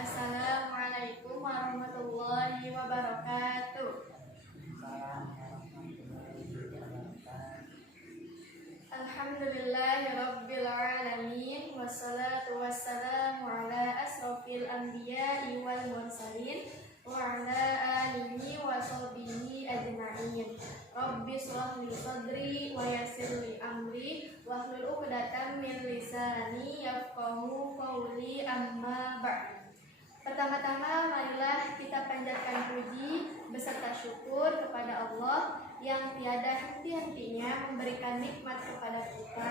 Assalamualaikum warahmatullahi wabarakatuh. Alhamdulillahirabbil alamin wassalatu wassalamu ala asrofil anbiya'i wal mursalin wa ala alihi wa sahbihi ajma'in. Rabbi shrah li sadri wa yassir li amri wahlul 'uqdatam min lisani yafqahu qawli, amma ba'd. Pertama-tama marilah kita panjatkan puji beserta syukur kepada Allah yang tiada henti-hentinya memberikan nikmat kepada kita.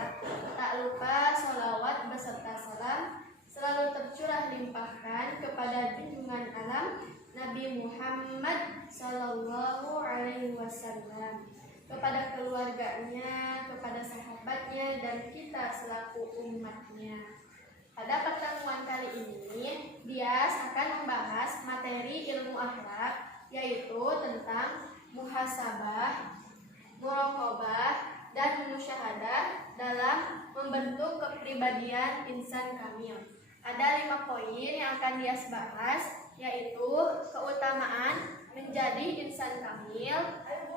Tak lupa sholawat beserta salam selalu tercurah limpahkan kepada junjungan alam Nabi Muhammad Sallallahu Alaihi Wasallam, kepada keluarganya, kepada sahabatnya, dan kita selaku umatnya. Pada pertemuan kali ini, Dias akan membahas materi ilmu akhlak, yaitu tentang muhasabah, muraqabah, dan musyahadah dalam membentuk kepribadian insan kamil. Ada 5 poin yang akan Dias bahas, yaitu keutamaan menjadi insan kamil,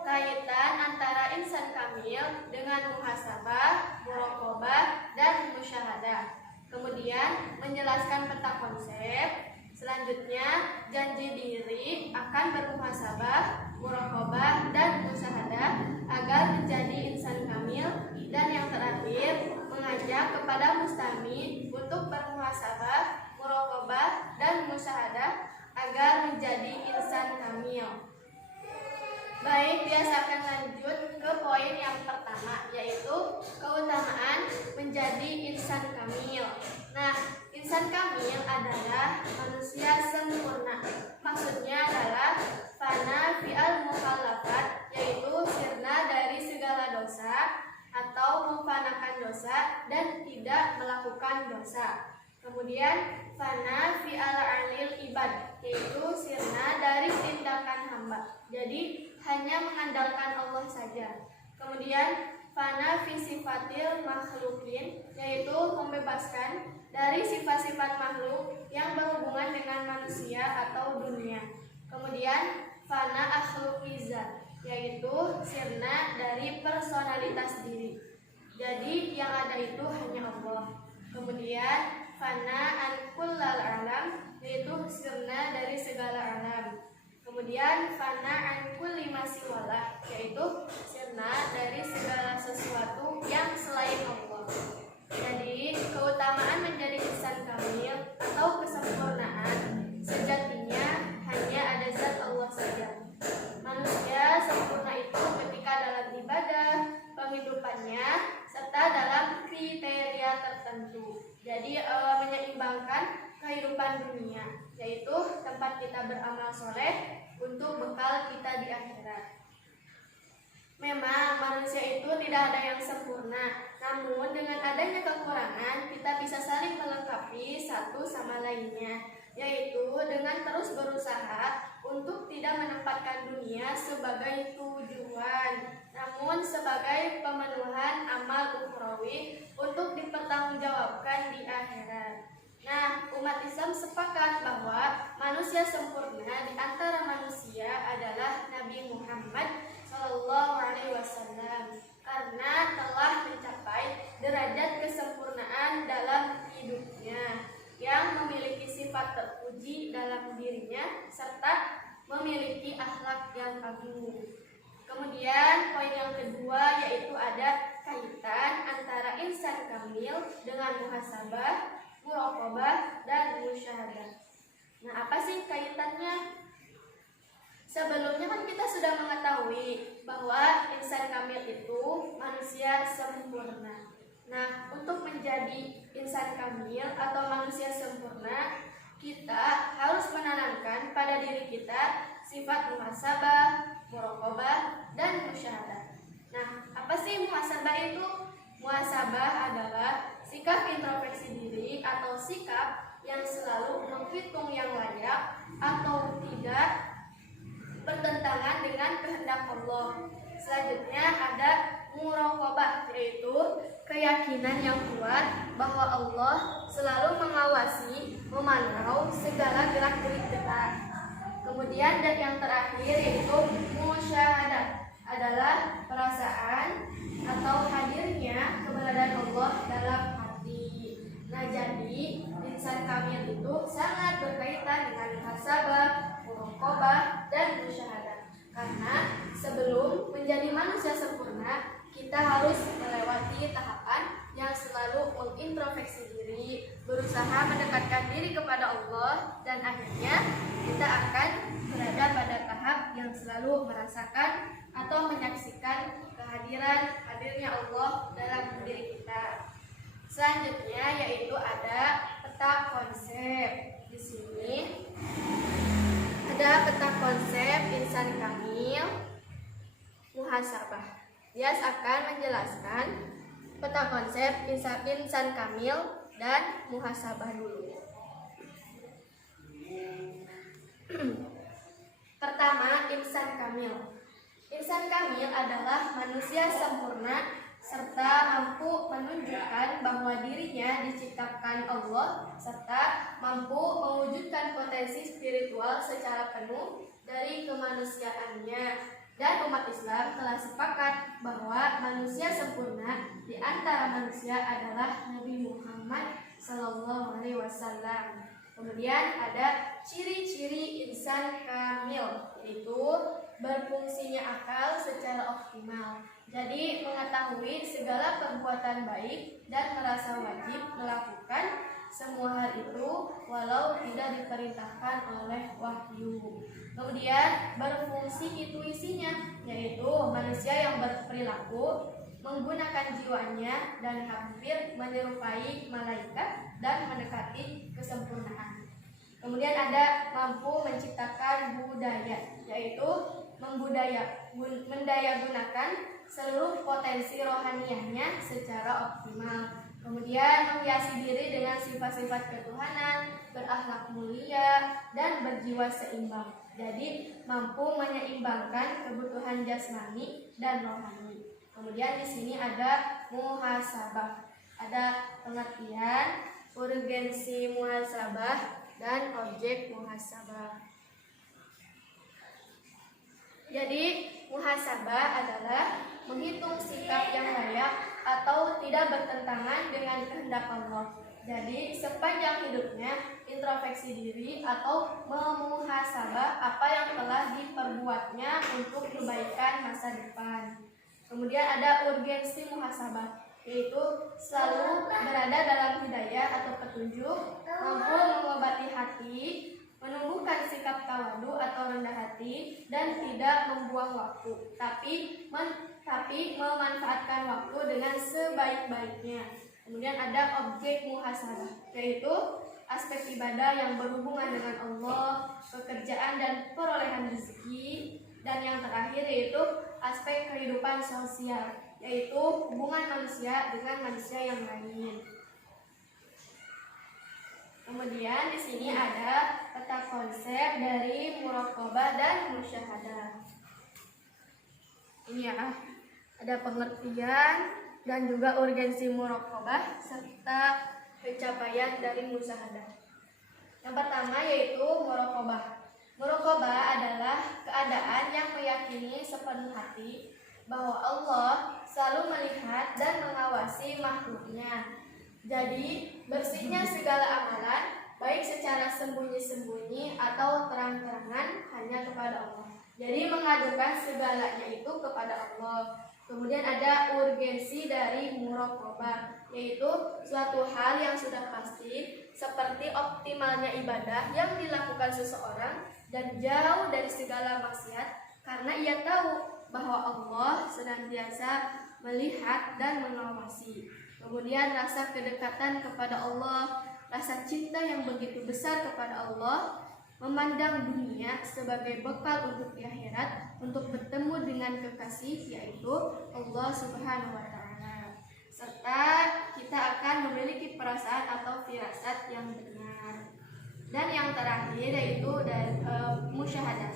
kaitan antara insan kamil dengan muhasabah, muraqabah, dan musyahadah. Kemudian menjelaskan peta konsep. Selanjutnya janji diri akan bermuhasabah, muraqabah, dan musyahadah agar menjadi insan kamil. Dan yang terakhir mengajak kepada mustami untuk bermuhasabah, muraqabah, dan musyahadah agar menjadi insan kamil. Baik, Bias akan lanjut ke poin yang pertama, yaitu keutamaan menjadi insan kamil. Nah, insan kamil adalah manusia sempurna. Maksudnya adalah fana fi'al mukhallafat, yaitu sirna dari segala dosa atau memfanakan dosa dan tidak melakukan dosa. Kemudian fana fi'al alil ibad, yaitu sirna dari tindakan hamba. Jadi hanya mengandalkan Allah saja. Kemudian fana fi sifatil makhlukin, yaitu membebaskan dari sifat-sifat makhluk yang berhubungan dengan manusia atau dunia. Kemudian fana akhluqizat, yaitu sirna dari personalitas diri. Jadi yang ada itu hanya Allah. Kemudian fana an kullal alam, yaitu sirna dari segala alam. Kemudian fana an kulli ma siwalah, yaitu sirna dari segala sesuatu yang selain Allah. Jadi keutamaan menjadi insan kamil atau kesempurnaan sejatinya hanya ada zat Allah saja. Manusia sempurna itu ketika dalam ibadah, penghidupannya, serta dalam kriteria tertentu. Jadi menyeimbangkan kehidupan dunia, yaitu tempat kita beramal soleh untuk bekal kita di akhirat. Memang manusia itu tidak ada yang sempurna, namun dengan adanya kekurangan kita bisa saling melengkapi satu sama lainnya, yaitu dengan terus berusaha untuk tidak menempatkan dunia sebagai tujuan, namun sebagai pemenuhan amal ukhrawi untuk dipertanggungjawabkan di akhirat. Nah, umat Islam sepakat bahwa manusia sempurna di antara manusia adalah Nabi Muhammad SAW, karena telah mencapai derajat kesempurnaan dalam hidupnya, yang memiliki sifat terpuji dalam dirinya serta memiliki akhlak yang agung. Kemudian poin yang kedua yaitu ada kaitan antara insan kamil dengan muhasabah, muraqabah, dan musyahadah. Nah, apa sih kaitannya? Sebelumnya kan kita sudah mengetahui bahwa insan kamil itu manusia sempurna. Nah, untuk menjadi insan kamil atau manusia sempurna, kita harus menanamkan pada diri kita sifat muhasabah, muraqabah, dan musyahadah. Nah, apa sih muhasabah itu? Muhasabah adalah sikap introspeksi diri atau sikap yang selalu menghitung yang layak atau tidak bertentangan dengan kehendak Allah. Selanjutnya ada muraqabah, yaitu keyakinan yang kuat bahwa Allah selalu mengawasi, memantau segala segala gerak-gerik kita. Kemudian dan yang terakhir yaitu musyahadah, adalah perasaan atau hadirnya keberadaan Allah dalam hati. Nah, jadi insan kamil itu sangat berkaitan dengan muhasabah, muraqabah, dan musyahadah. Karena sebelum menjadi manusia sempurna, kita harus melewati tahapan yang selalu mengintrospeksi diri, berusaha mendekatkan diri kepada Allah, dan akhirnya kita akan berada pada tahap yang selalu merasakan atau menyaksikan hadirnya Allah dalam diri kita. Selanjutnya yaitu ada peta konsep. Di sini ada peta konsep insan kamil, muhasabah. Dia akan menjelaskan peta konsep insan kamil dan muhasabah dulu. Pertama, insan kamil. Insan kamil adalah manusia sempurna serta mampu menunjukkan bahwa dirinya diciptakan Allah serta mampu mewujudkan potensi spiritual secara penuh dari kemanusiaannya. Dan umat Islam telah sepakat bahwa manusia sempurna di antara manusia adalah Nabi Muhammad SAW. Kemudian ada ciri-ciri insan kamil, yaitu berfungsinya akal secara optimal. Jadi mengetahui segala perbuatan baik dan merasa wajib melakukan semua hal itu walau tidak diperintahkan oleh wahyu. Kemudian berfungsi intuisinya, yaitu manusia yang berperilaku menggunakan jiwanya dan hampir menyerupai malaikat dan mendekati kesempurnaan. Kemudian ada mampu menciptakan budaya, yaitu mendayagunakan seluruh potensi rohaniahnya secara optimal. Kemudian menghiasi diri dengan sifat-sifat ketuhanan, berakhlak mulia, dan berjiwa seimbang. Jadi mampu menyeimbangkan kebutuhan jasmani dan rohani. Kemudian di sini ada muhasabah. Ada pengertian, urgensi muhasabah, dan objek muhasabah. Jadi muhasabah adalah menghitung sikap yang layak atau tidak bertentangan dengan kehendak Allah. Jadi sepanjang hidupnya introspeksi diri atau memuhasabah apa yang telah diperbuatnya untuk kebaikan masa depan. Kemudian ada urgensi muhasabah, yaitu selalu berada dalam hidayah atau petunjuk, mampu mengobati hati, menumbuhkan sikap tawadu atau rendah hati, dan tidak membuang waktu, tapi memanfaatkan waktu dengan sebaik-baiknya. Kemudian ada objek muhasabah, yaitu aspek ibadah yang berhubungan dengan Allah, pekerjaan dan perolehan rezeki, dan yang terakhir yaitu aspek kehidupan sosial, yaitu hubungan manusia dengan manusia yang lain. Kemudian di sini ada peta konsep dari muraqabah dan musyahadah. Ini ya, ada pengertian dan juga urgensi muraqabah serta pencapaian dari musyahadah. Yang pertama yaitu muraqabah. Muraqabah adalah keadaan yang meyakini sepenuh hati bahwa Allah selalu melihat dan mengawasi makhluknya. Jadi bersihnya segala amalan, baik secara sembunyi-sembunyi atau terang-terangan, hanya kepada Allah. Jadi mengadukan segalanya itu kepada Allah. Kemudian ada urgensi dari muraqabah, yaitu suatu hal yang sudah pasti seperti optimalnya ibadah yang dilakukan seseorang dan jauh dari segala maksiat, karena ia tahu bahwa Allah senantiasa melihat dan mengawasi. Kemudian rasa kedekatan kepada Allah, rasa cinta yang begitu besar kepada Allah, memandang dunia sebagai bekal untuk di akhirat, untuk bertemu dengan kekasih yaitu Allah Subhanahu wa Ta'ala. Serta kita akan memiliki perasaan atau firasat yang benar. Dan yang terakhir yaitu musyahadah.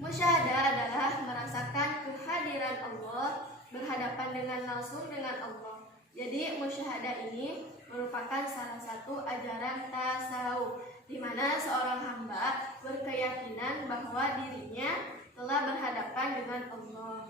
Musyahadah adalah merasakan kehadiran Allah, berhadapan dengan langsung dengan Allah. Jadi musyahadah ini merupakan salah satu ajaran tasawuf, di mana seorang hamba berkeyakinan bahwa dirinya telah berhadapan dengan Allah.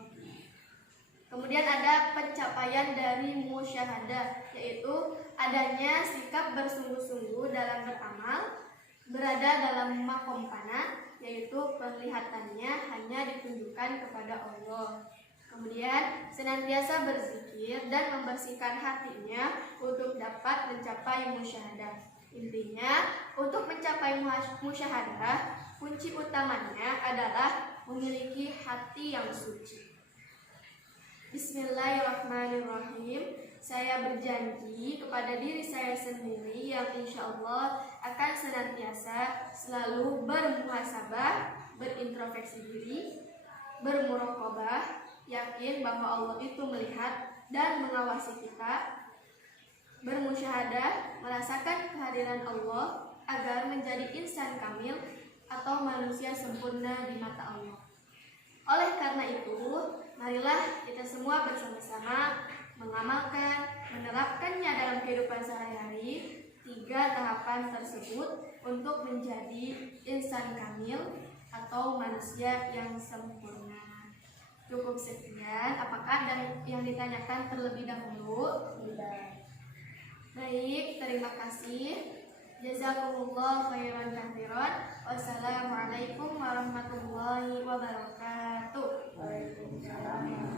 Kemudian ada pencapaian dari musyahadah, yaitu adanya sikap bersungguh-sungguh dalam beramal, berada dalam makom fana, yaitu penglihatannya hanya ditunjukkan kepada Allah. Kemudian senantiasa berzikir dan membersihkan hatinya untuk dapat mencapai musyahadah. Intinya, untuk mencapai musyahadah, kunci utamanya adalah memiliki hati yang suci. Bismillahirrahmanirrahim. Saya berjanji kepada diri saya sendiri yang insya Allah akan senantiasa selalu bermuhasabah, berintrospeksi diri, bermuraqabah, yakin bahwa Allah itu melihat dan mengawasi kita, bermusyahadah, merasakan kehadiran Allah agar menjadi insan kamil atau manusia sempurna di mata Allah. Oleh karena itu, marilah kita semua bersama-sama mengamalkan, menerapkannya dalam kehidupan sehari-hari 3 tahapan tersebut untuk menjadi insan kamil atau manusia yang sempurna. Cukup sekian. Apakah ada yang ditanyakan terlebih dahulu? Tidak. Baik, terima kasih. Jazakumullah khairan katsiran. Wassalamualaikum warahmatullahi wabarakatuh. Waalaikumsalam.